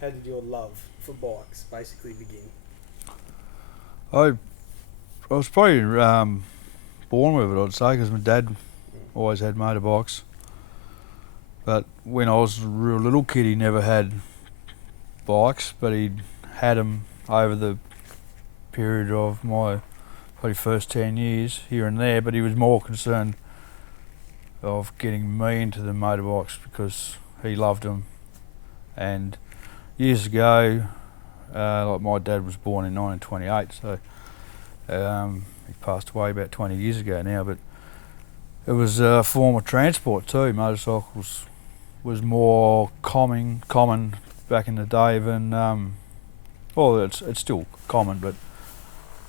how did your love for bikes basically begin? I I was probably born with it, I'd say, because my dad Mm. always had motorbikes. But when I was a real little kid, he never had bikes, but he had them over the period of my probably first 10 years here and there. But he was more concerned of getting me into the motorbikes because he loved them. And years ago, like my dad was born in 1928, so he passed away about 20 years ago now. But it was a form of transport too. Motorcycles was more common back in the day than well, it's still common, but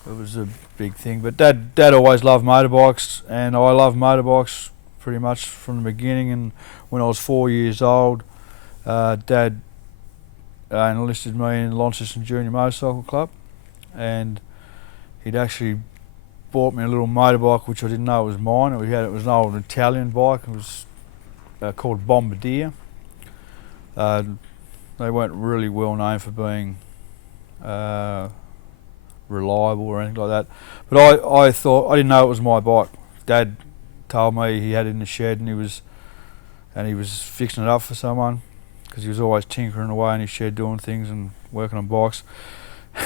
it was a big thing. But Dad always loved motorbikes, and I loved motorbikes pretty much from the beginning. And when I was 4 years old, Dad enlisted me in Launceston Junior Motorcycle Club, and he'd actually bought me a little motorbike which I didn't know was mine. It was an old Italian bike. It was called Bombardier. Uh, they weren't really well known for being uh, reliable or anything like that. But I thought I didn't know it was my bike. Dad told me he had it in the shed and he was fixing it up for someone because he was always tinkering away in his shed doing things and working on bikes.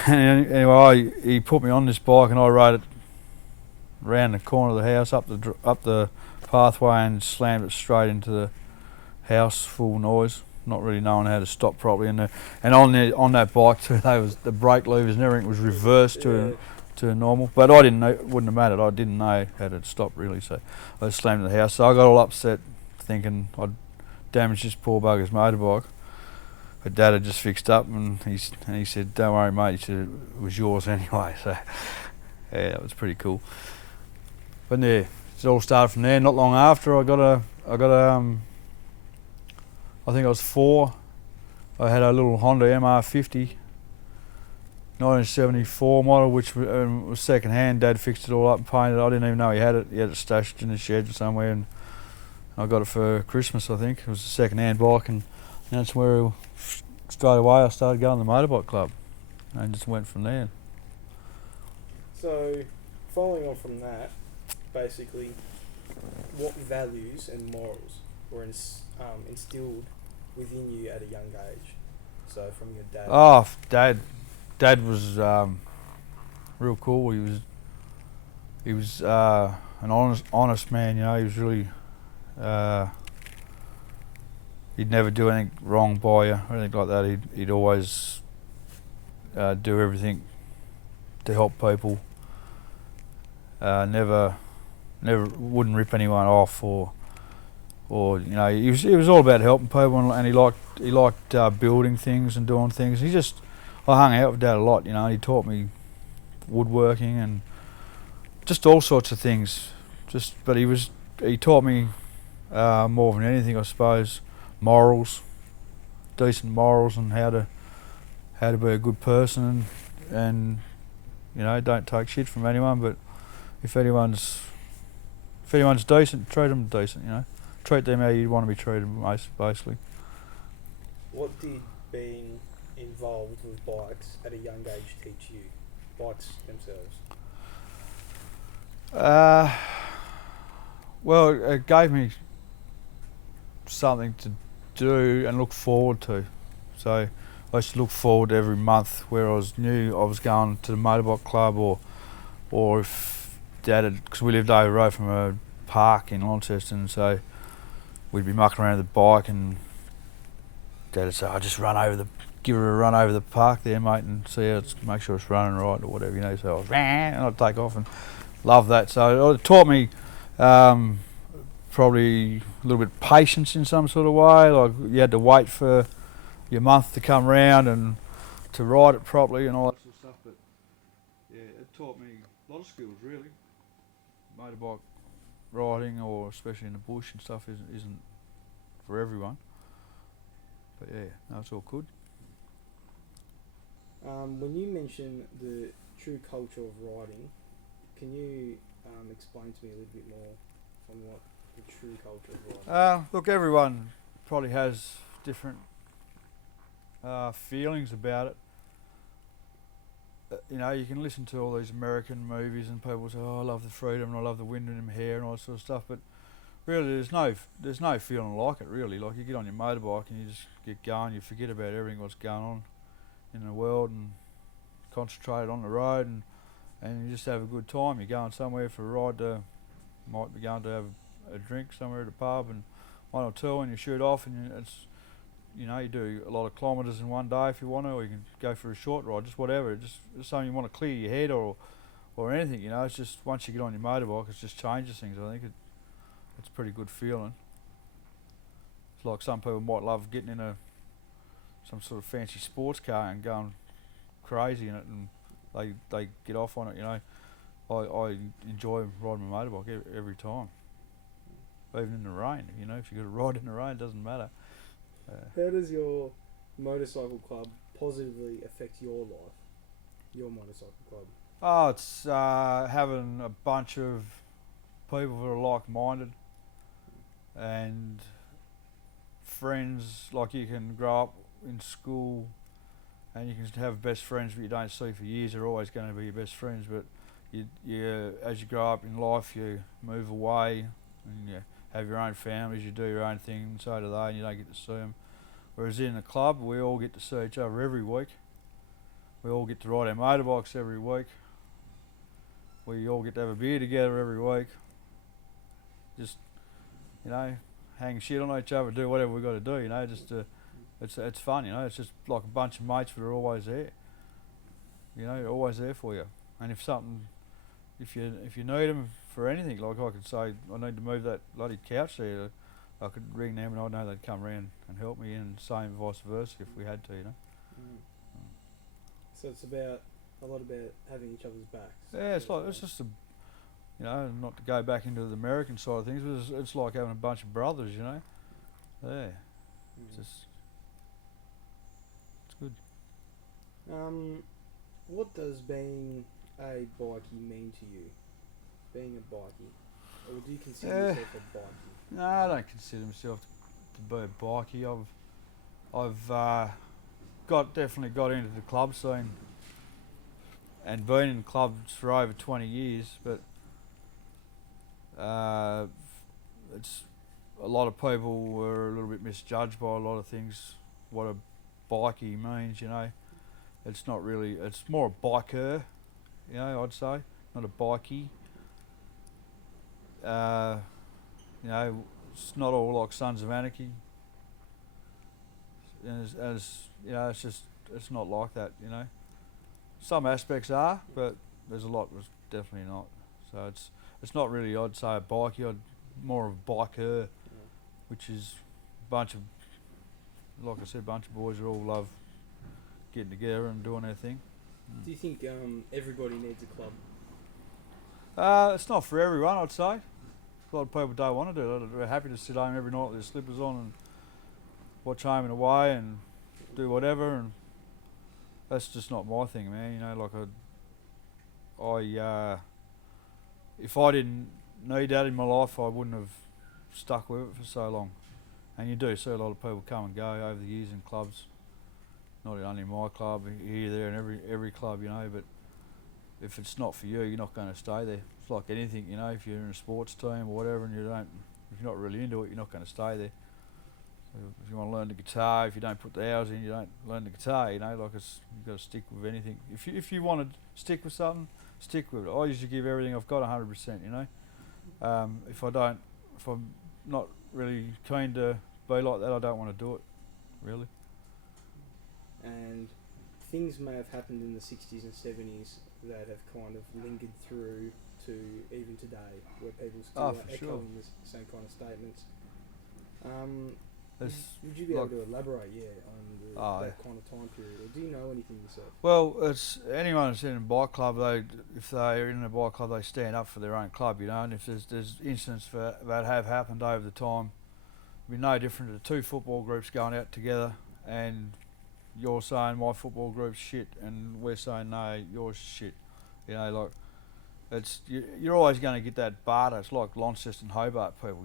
And anyway, he put me on this bike and I rode it round the corner of the house up the pathway and slammed it straight into the house full noise, not really knowing how to stop properly. And on that bike too, the brake levers and everything was reversed to normal. But I didn't know, it wouldn't have mattered. I didn't know how to stop really, so I slammed into the house. So I got all upset, thinking I'd damaged this poor bugger's motorbike. But Dad had just fixed up, and he said, "Don't worry, mate." He said it was yours anyway. So yeah, that was pretty cool. But yeah, it all started from there. Not long after, I got a I think I was 4. I had a little Honda MR50, 1974 model, which was second hand. Dad fixed it all up and painted it. I didn't even know he had it. He had it stashed in the shed somewhere, and I got it for Christmas, I think. It was a second hand bike, and that's where straight away I started going to the Motorbike Club and just went from there. So, following on from that, basically, what values and morals were instilled within you at a young age? So, from your dad. Oh, Dad was real cool. He was an honest man. You know, he was really. He'd never do anything wrong by you or anything like that. He'd always do everything to help people. Never wouldn't rip anyone off or you know, he was all about helping people, and he liked building things and doing things. I hung out with Dad a lot. You know, he taught me woodworking and just all sorts of things. But he taught me more than anything, I suppose, morals, decent morals, and how to be a good person, and you know, don't take shit from anyone. But if anyone's decent, treat them decent. You know, treat them how you want to be treated, basically. What did being involved with bikes at a young age teach you? Bikes themselves. Well, it gave me something to do and look forward to. So I used to look forward every month where I knew I was going to the Motorbike Club, or if Dad because we lived over the road from a park in Launceston, so we'd be mucking around with the bike, and Dad would say, "I just give her a run over the park there, mate, and see how make sure it's running right or whatever, you know." So I was, and I'd take off and love that. So it taught me probably a little bit of patience in some sort of way. Like you had to wait for your month to come round and to ride it properly and all that sort of stuff. But yeah, it taught me a lot of skills really. Motorbike riding, or especially in the bush and stuff, isn't for everyone. But yeah, no, it's all good. When you mention the true culture of riding, can you explain to me a little bit more on what the true culture of riding is? Look, everyone probably has different feelings about it. You know, you can listen to all these American movies and people say, "Oh, I love the freedom and I love the wind in my hair and all that sort of stuff," but really, there's no feeling like it. Really, like you get on your motorbike and you just get going. You forget about everything what's going on in the world and concentrate on the road, and you just have a good time. You're going somewhere for a ride. Might be going to have a drink somewhere at a pub and one or two, and you shoot off, and you do a lot of kilometres in one day if you want to, or you can go for a short ride, just whatever. Just something you want to clear your head or anything. You know, it's just once you get on your motorbike, it just changes things. I think it's a pretty good feeling. It's like some people might love getting in some sort of fancy sports car and going crazy in it, and they get off on it. You know, I enjoy riding my motorbike every time, even in the rain. You know, if you got to ride in the rain, it doesn't matter. How does your motorcycle club positively affect your life? Your motorcycle club? Oh, it's having a bunch of people who are like-minded and friends. Like, you can grow up in school and you can have best friends that you don't see for years. They're always going to be your best friends, but you as you grow up in life, you move away and you have your own families, you do your own thing, and so do they, and you don't get to see them. Whereas in the club, we all get to see each other every week. We all get to ride our motorbikes every week. We all get to have a beer together every week. Just, hang shit on each other, do whatever we got to do. Just it's fun. It's just like a bunch of mates that are always there. Always there for you. And if you need them for anything, like I could say, I need to move that bloody couch there, I could ring them and I know they'd come round and help me, and same vice versa if we had to. So it's a lot about having each other's backs. Yeah, it's just not to go back into the American side of things, but it's like having a bunch of brothers. Yeah, it's good. What does being a bikie mean to you? Being a bikie, or do you consider yourself a bikie? No, I don't consider myself to be a bikie. I've definitely got into the club scene and been in clubs for over 20 years, but it's a lot of people were a little bit misjudged by a lot of things. What a bikie means, it's not really. It's more a biker, I'd say, not a bikie. It's not all like Sons of Anarchy. And it's not like that. Some aspects are, but there's a lot that's definitely not. So it's not really, I'd say, a bikie. More of a biker, which is a bunch of boys who all love getting together and doing their thing. Do you think everybody needs a club? It's not for everyone, I'd say. A lot of people don't want to do it. They're happy to sit home every night with their slippers on and watch Home and Away and do whatever, and that's just not my thing, man. If I didn't need that in my life, I wouldn't have stuck with it for so long. And you do see a lot of people come and go over the years in clubs, not only my club, here, there, and every club, but if it's not for you, you're not going to stay there. It's like anything, if you're in a sports team or whatever, and if you're not really into it, you're not going to stay there. So if you want to learn the guitar, if you don't put the hours in, you don't learn the guitar. You've got to stick with anything. If you want to stick with something, stick with it. I usually give everything I've got 100%. If I'm not really keen to be like that, I don't want to do it, really. And things may have happened in the 60s and 70s that have kind of lingered through to even today, where people still are echoing the same kind of statements. Would you be able to elaborate, on that kind of time period, or do you know anything yourself? Well, it's anyone that's in a bike club. If they're in a bike club, they stand up for their own club, And if there's incidents that have happened over the time, it'd be no different to two football groups going out together, and you're saying my football group's shit, and we're saying no, yours shit. You're always going to get that barter. It's like Launceston and Hobart people,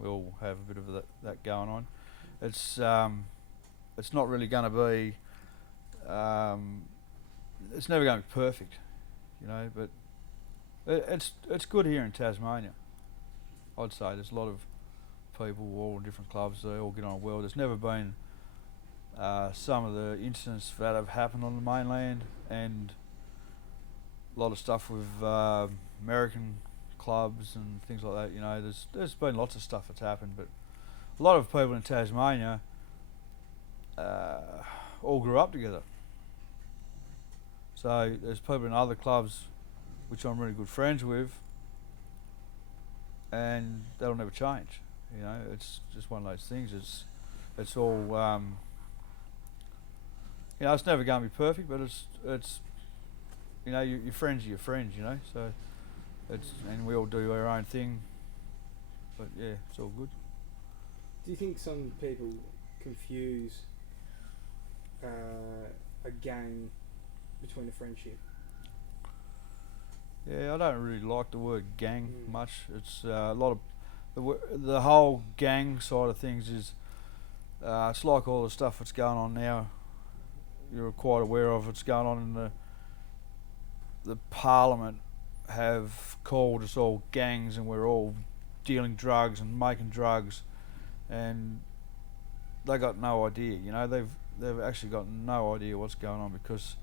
we all have a bit of that going on. It's it's not really going to be. It's never going to be perfect, you know. But it's good here in Tasmania. I'd say there's a lot of people, all different clubs. They all get on well. There's never been some of the incidents that have happened on the mainland, and a lot of stuff with American clubs and things like that. You know, there's been lots of stuff that's happened, but a lot of people in Tasmania all grew up together. So there's people in other clubs which I'm really good friends with, and that'll never change. You know, it's just one of those things. It's all you know. It's never going to be perfect, but it's you know, your friends are your friends. You know, so and we all do our own thing. But yeah, it's all good. Do you think some people confuse a gang between a friendship? Yeah, I don't really like the word gang much. It's a lot of the whole gang side of things is it's like all the stuff that's going on now. You're quite aware of what's going on in the Parliament have called us all gangs, and we're all dealing drugs and making drugs, and they got no idea. You know, they've actually got no idea what's going on, because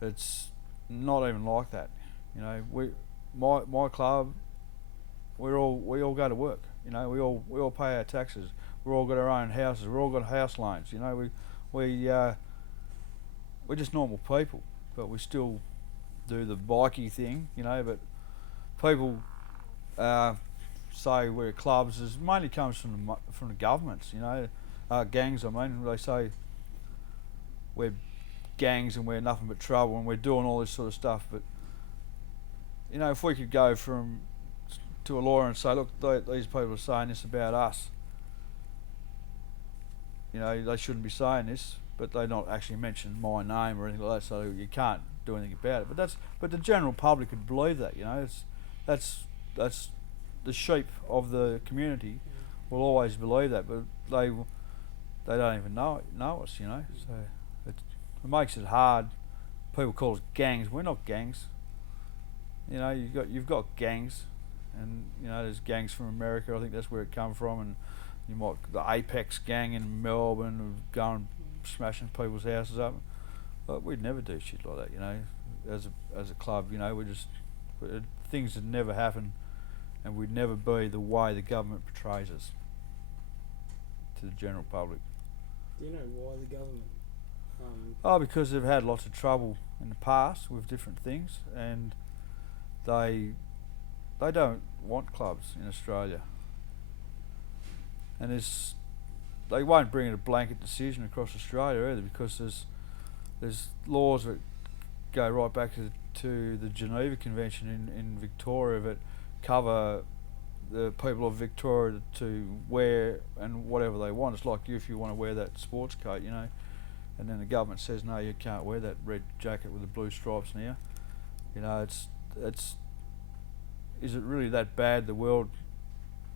it's not even like that. You know, my club, we all go to work. You know, we all pay our taxes. We all got our own houses. We all got house loans. You know, we're just normal people, but we still do the bikey thing. You know, but people say we're clubs. It mainly comes from the governments. You know, gangs. I mean, they say we're gangs and we're nothing but trouble and we're doing all this sort of stuff. But you know, if we could go to a lawyer and say, look, these people are saying this about us. You know, they shouldn't be saying this, but they not actually mention my name or anything like that, so you can't do anything about it. But the general public could believe that. You know, that's the sheep of the community will always believe that, but they don't even know us. You know, so it makes it hard. People call us gangs. We're not gangs. You know, you've got gangs, and you know, there's gangs from America. I think that's where it come from, and you might the Apex gang in Melbourne going smashing people's houses up. But we'd never do shit like that. You know, as a club, you know, things would never happen, and we'd never be the way the government portrays us to the general public. Do you know why the government? Because they've had lots of trouble in the past with different things, and they don't want clubs in Australia, and they won't bring in a blanket decision across Australia either, because there's laws that go right back to the Geneva Convention in Victoria that cover the people of Victoria to wear and whatever they want. It's like if you want to wear that sports coat, you know, and then the government says no, you can't wear that red jacket with the blue stripes now. You know, it's is it really that bad? The world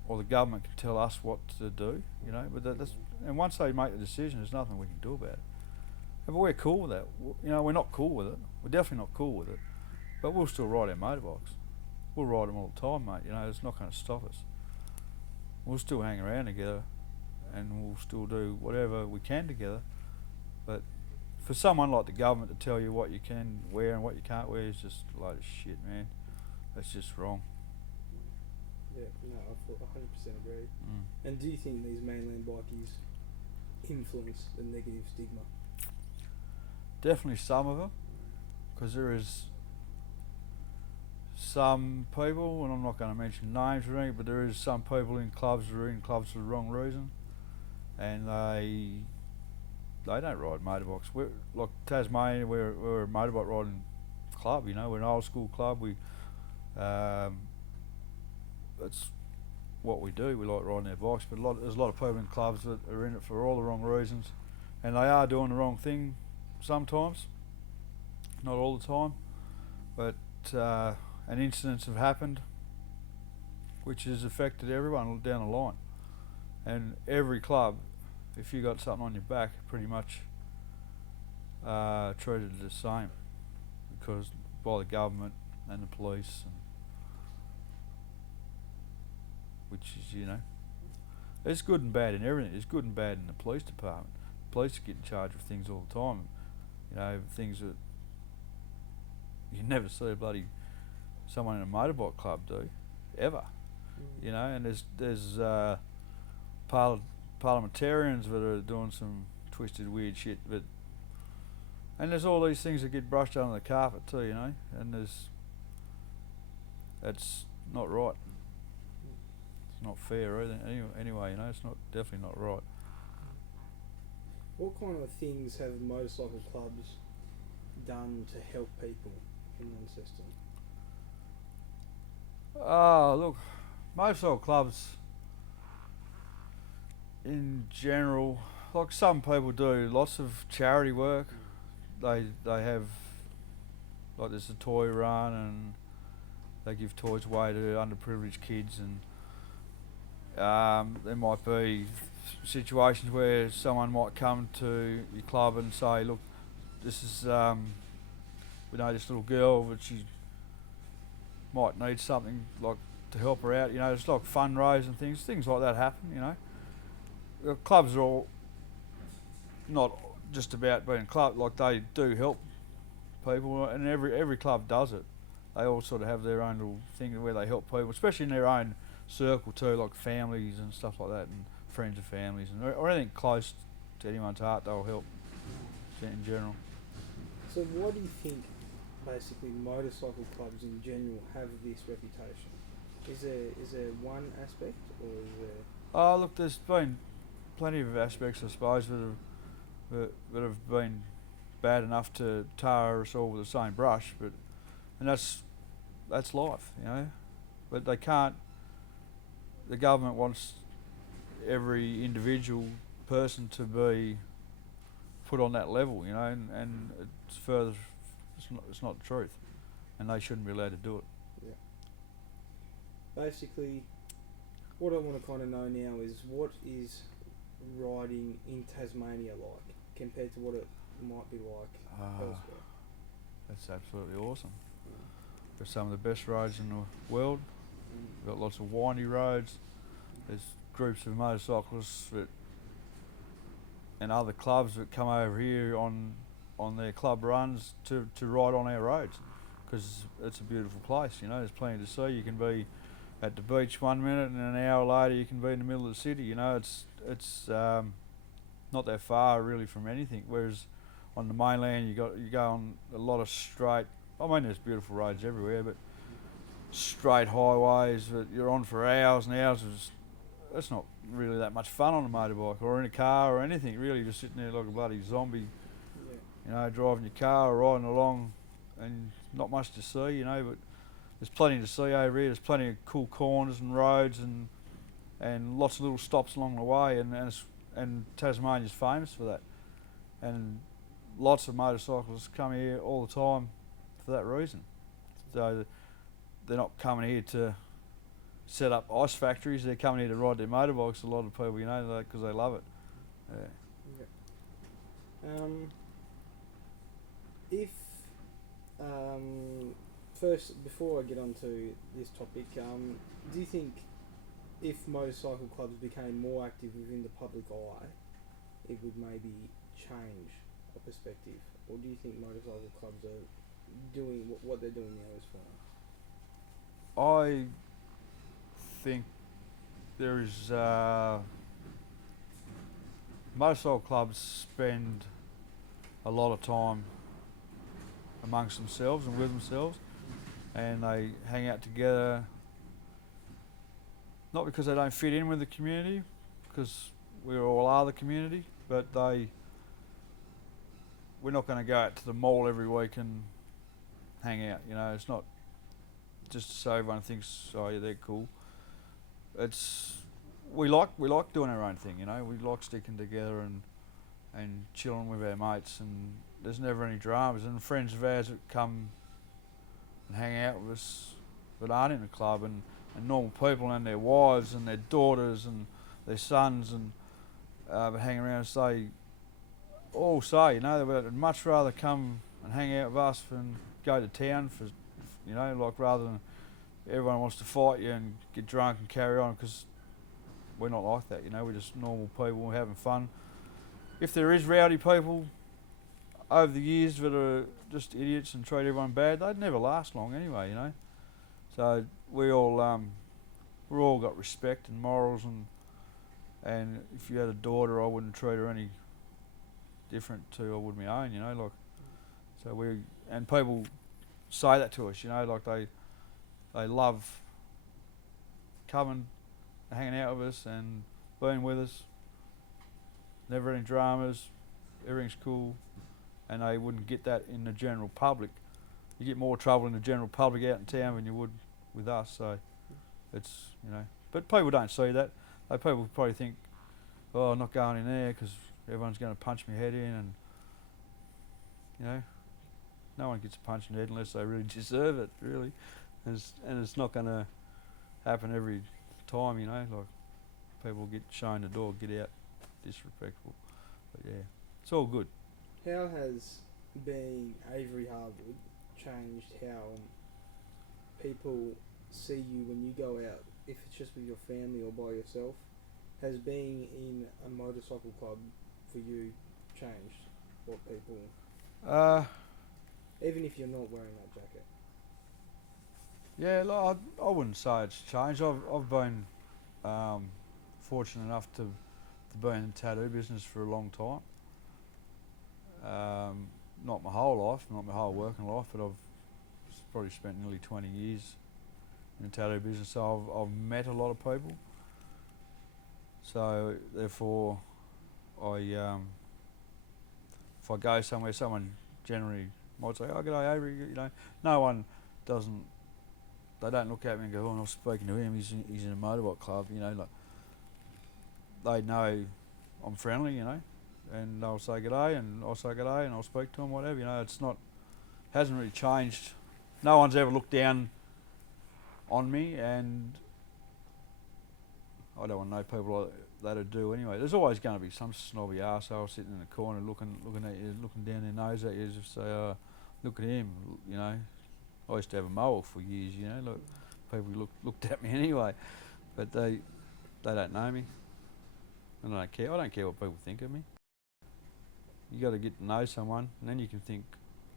or the government can tell us what to do, you know? But that's, and once they make the decision, there's nothing we can do about it. But we're cool with that. You know, we're not cool with it. We're definitely not cool with it. But we'll still ride our motorbikes. We'll ride them all the time, mate. You know, it's not going to stop us. We'll still hang around together, and we'll still do whatever we can together. But for someone like the government to tell you what you can wear and what you can't wear is just a load of shit, man. That's just wrong. Yeah, no, I 100% agree. And do you think these mainland bikies influence the negative stigma? Definitely some of them, because there is some people, and I'm not going to mention names or anything, but there is some people in clubs that are in clubs for the wrong reason, and they don't ride motorbikes. We're like Tasmania, we're a motorbike riding club. You know, we're an old school club. That's what we do. We like riding our bikes, but there's a lot of people in clubs that are in it for all the wrong reasons, and they are doing the wrong thing sometimes, not all the time, but and incidents have happened which has affected everyone down the line, and every club if you got something on your back, pretty much treated the same, because by the government and the police, and which is, you know, there's good and bad in everything. There's good and bad in the police department. Police get in charge of things all the time. You know, things that you never see someone in a motorbike club do, ever. You know, and there's parliamentarians that are doing some twisted, weird shit. And there's all these things that get brushed under the carpet too. You know, and that's not right. It's not fair either. Anyway, you know, it's definitely not right. What kind of things have motorcycle clubs done to help people in Launceston? Look, motorcycle clubs in general, like some people do, lots of charity work. They have, like, there's a toy run, and they give toys away to underprivileged kids, and there might be situations where someone might come to your club and say, look, this is, we know this little girl, but she might need something, like, to help her out. You know, it's like fundraising things like that happen, you know. The clubs are all not just about being a club, like, they do help people, and every club does it. They all sort of have their own little thing where they help people, especially in their own circle too, like families and stuff like that, and friends of families, and or anything close to anyone's heart, they'll help in general. So why do you think basically motorcycle clubs in general have this reputation? Is there one aspect, or is there... Look, there's been plenty of aspects, I suppose, that have been bad enough to tar us all with the same brush, and that's life, you know. But they can't. The government wants every individual person to be put on that level, you know, and it's further. It's not the truth, and they shouldn't be allowed to do it. Yeah. Basically, what I want to kind of know now is, what is riding in Tasmania like compared to what it might be like elsewhere? That's absolutely awesome. Got some of the best roads in the world. We've got lots of windy roads. There's groups of motorcyclists and other clubs that come over here on their club runs to ride on our roads, because it's a beautiful place. You know, there's plenty to see. You can be at the beach 1 minute, and an hour later you can be in the middle of the city. You know, it's not that far really from anything. Whereas on the mainland, you go on a lot of straight. I mean, there's beautiful roads everywhere, but straight highways that you're on for hours and hours. It's not really that much fun on a motorbike or in a car or anything. Really, you're just sitting there like a bloody zombie. Yeah. You know, driving your car or riding along, and not much to see. You know, but there's plenty to see over here. There's plenty of cool corners and roads, and lots of little stops along the way, and Tasmania's famous for that. And lots of motorcyclists come here all the time for that reason. So they're not coming here to set up ice factories. They're coming here to ride their motorbikes. A lot of people, you know, because they love it. Yeah. If first, before I get on to this topic, do you think if motorcycle clubs became more active within the public eye, it would maybe change a perspective? Or do you think motorcycle clubs are doing what they're doing now is fine? I think there is motorcycle clubs spend a lot of time amongst themselves and with themselves, and they hang out together, not because they don't fit in with the community, because we all are the community, but we're not going to go out to the mall every week and hang out. You know, it's not just so everyone thinks, oh yeah, they're cool. We like doing our own thing. You know, we like sticking together and chilling with our mates, and there's never any dramas. And friends of ours that come and hang out with us that aren't in the club, and normal people and their wives and their daughters and their sons, but hang around and say, all say, you know, they would much rather come and hang out with us than go to town for, you know, like rather than everyone wants to fight you and get drunk and carry on, because we're not like that, you know, we're just normal people, we're having fun. If there is rowdy people over the years that are just idiots and treat everyone bad, they'd never last long anyway, you know. So we're all got respect and morals, and if you had a daughter, I wouldn't treat her any different to I would my own, you know, like. So and people say that to us, you know, like they love coming, hanging out with us and being with us. Never any dramas, everything's cool, and they wouldn't get that in the general public. You get more trouble in the general public out in town than you would with us, so it's, you know. But people don't see that. People probably think, oh, I'm not going in there because everyone's going to punch my head in, and, you know, no one gets a punch in the head unless they really deserve it, really. And it's not going to happen every time, you know, like people get shown the door, get out, disrespectful. But yeah, it's all good. How has being Avery Harwood changed how people see you when you go out, if it's just with your family or by yourself? Has being in a motorcycle club for you changed what people... even if you're not wearing that jacket? Yeah, like, I wouldn't say it's changed. I've been fortunate enough to be in the tattoo business for a long time. Not my whole life, not my whole working life, but I've probably spent nearly 20 years in the tattoo business, so I've met a lot of people. So therefore, if I go somewhere, someone generally might say, "Oh, g'day, Avery," you know. No one doesn't. They don't look at me and go, "Oh, I'm not speaking to him. He's in a motorbike club," you know. Like, they know I'm friendly, you know, and they'll say g'day, and I'll say g'day, and I'll speak to them, whatever. You know, hasn't really changed. No one's ever looked down on me, and I don't want to know people like that to do anyway. There's always going to be some snobby arsehole sitting in the corner looking at you, looking down their nose at you, as if say, "Look at him," you know. I used to have a mole for years, you know. Look, people looked at me anyway, but they don't know me, and I don't care. I don't care what people think of me. You got to get to know someone, and then you can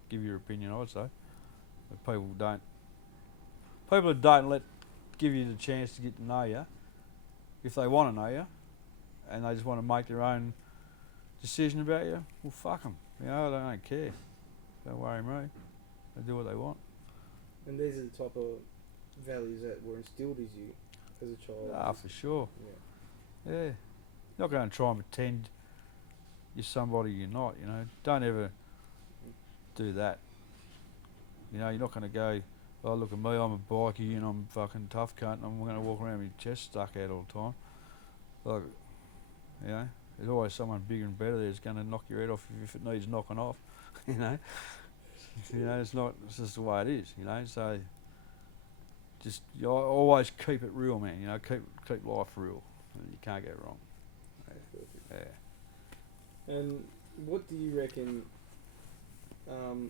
give your opinion, I would say. But people don't give you the chance to get to know you. If they want to know you, and they just want to make their own decision about you, well, fuck them. You know, I don't care. Don't worry me. They do what they want. And these are the type of values that were instilled as you as a child. Ah, for sure. Yeah. You're not going to try and pretend you're somebody you're not, you know. Don't ever do that. You know, you're not going to go, "Oh, look at me, I'm a bikie and I'm fucking tough cunt and I'm going to walk around with my chest stuck out all the time." Like, you know, there's always someone bigger and better there that's going to knock your head off if it needs knocking off, you know. You know, it's just the way it is, you know. So you always keep it real, man, you know, keep life real. You can't get wrong. Yeah. And what do you reckon,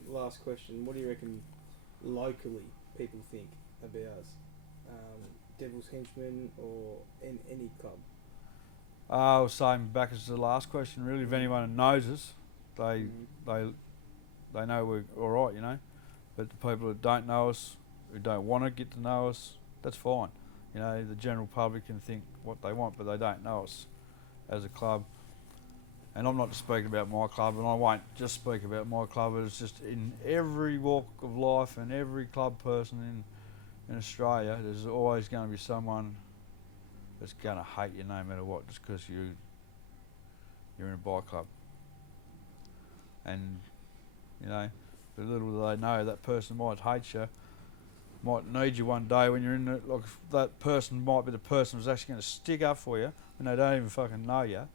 last question, what do you reckon locally people think about Devil's Henchman or in any club? I was saying back as the last question, really, if anyone knows us, they know we're alright, you know. But the people that don't know us, who don't want to get to know us, that's fine. You know, the general public can think what they want, but they don't know us as a club. And I'm not just speaking about my club, and I won't just speak about my club, but it's just in every walk of life and every club person in Australia, there's always going to be someone that's going to hate you no matter what, just because you're in a bike club. And, you know, but little do they know that person might hate you, might need you one day when you're in it. Like, that person might be the person who's actually going to stick up for you when they don't even fucking know you,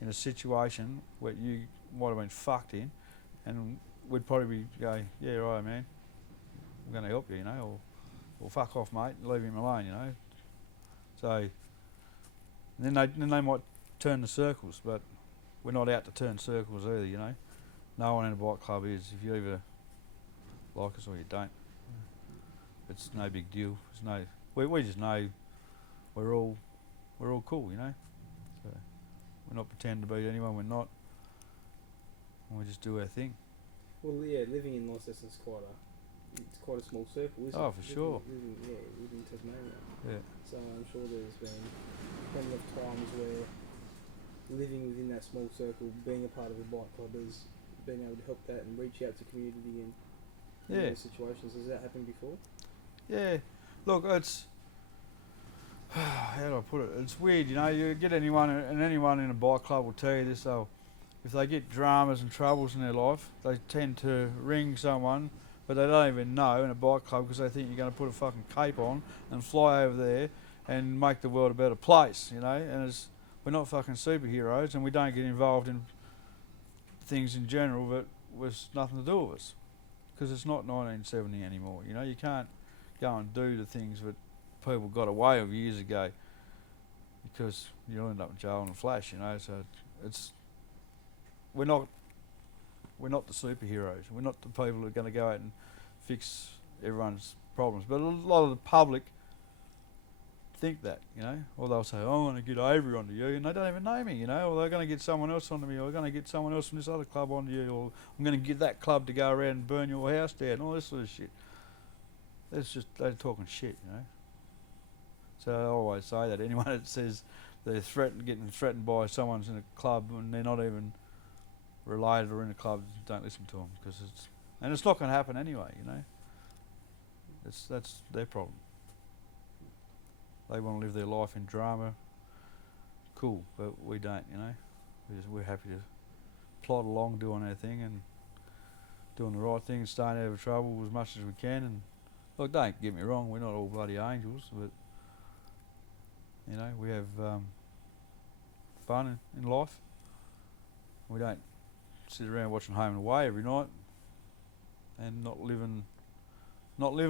in a situation where you might have been fucked in, and we'd probably be going, "Yeah, right, man, I'm going to help you," you know, or "Fuck off, mate, leave him alone," you know. So then they might turn the circles, but we're not out to turn circles either, you know. No one in a bike club is. If you either like us or you don't, it's no big deal. It's no. We just know we're all cool, you know. So we're not pretending to be anyone. We're not. We just do our thing. Well, yeah, living in Launceston's it's quite a small circle, isn't it? Oh, for sure. Living in Tasmania. Yeah. So I'm sure there's been plenty of times where living within that small circle, being a part of a bike club, has been able to help that and reach out to community and those situations. Has that happened before? Yeah. Look, it's how do I put it? It's weird, you know. You get anyone in a bike club will tell you this. Though, if they get dramas and troubles in their life, they tend to ring someone, but they don't even know in a bike club because they think you're going to put a fucking cape on and fly over there and make the world a better place, you know. And we're not fucking superheroes, and we don't get involved in things in general that was nothing to do with us, because it's not 1970 anymore. You know, you can't go and do the things that people got away with years ago, because you'll end up in jail in a flash. You know, so we're not the superheroes. We're not the people who are going to go out and fix everyone's problems. But a lot of the public think that, you know, or they'll say, "Oh, I'm going to get Avery onto you," and they don't even know me, you know, or they're going to get someone else onto me, or they're going to get someone else from this other club onto you, or I'm going to get that club to go around and burn your house down, and all this sort of shit. They're talking shit, you know. So I always say that anyone that says they're getting threatened by someone's in a club and they're not even related or in a club, don't listen to them, because it's not going to happen anyway, you know. That's their problem. They want to live their life in drama. Cool, but we don't, you know. We're happy to plod along doing our thing and doing the right thing and staying out of trouble as much as we can. And look, don't get me wrong, we're not all bloody angels, but you know, we have fun in life. We don't sit around watching Home and Away every night and not living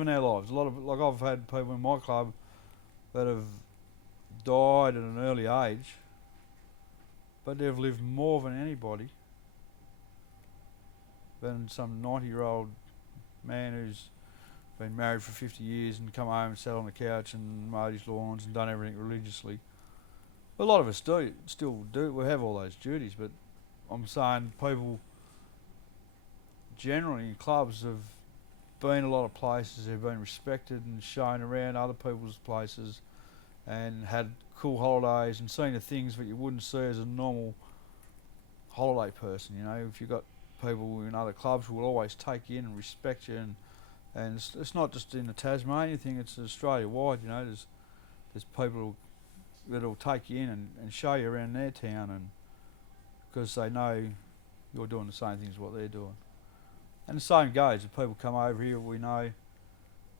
our lives. A lot of, like, I've had people in my club that have died at an early age, but they've lived more than anybody, than some 90-year-old man who's been married for 50 years and come home and sat on the couch and mowed his lawns and done everything religiously. But a lot of us still do. We have all those duties, but I'm saying people generally in clubs have been a lot of places, they've been respected and shown around other people's places and had cool holidays and seen the things that you wouldn't see as a normal holiday person. You know, if you've got people in other clubs who will always take you in and respect you, and it's not just in the Tasmania thing, it's Australia wide. You know, there's people that'll take you in and show you around their town, and because they know you're doing the same things what they're doing. And the same goes if people come over here, we know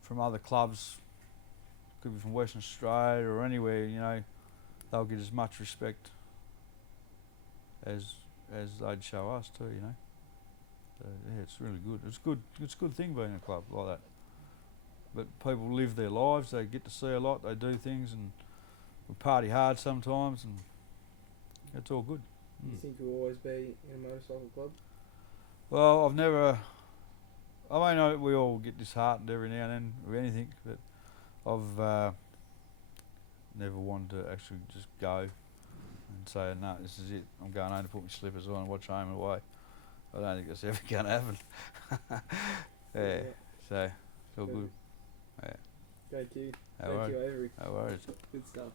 from other clubs, could be from Western Australia or anywhere, you know, they'll get as much respect as they'd show us too, you know. So yeah, it's really good. It's a good thing being in a club like that. But people live their lives, they get to see a lot, they do things, and we party hard sometimes, and it's all good. You think you'll always be in a motorcycle club? Well, I know we all get disheartened every now and then with anything, but I've never wanted to actually just go and say, no, this is it, I'm going home to put my slippers on and watch Home and Away. I don't think that's ever going to happen. Yeah, so it's all good. Yeah. Thank you. Thank you, Avery. No worries. Good stuff.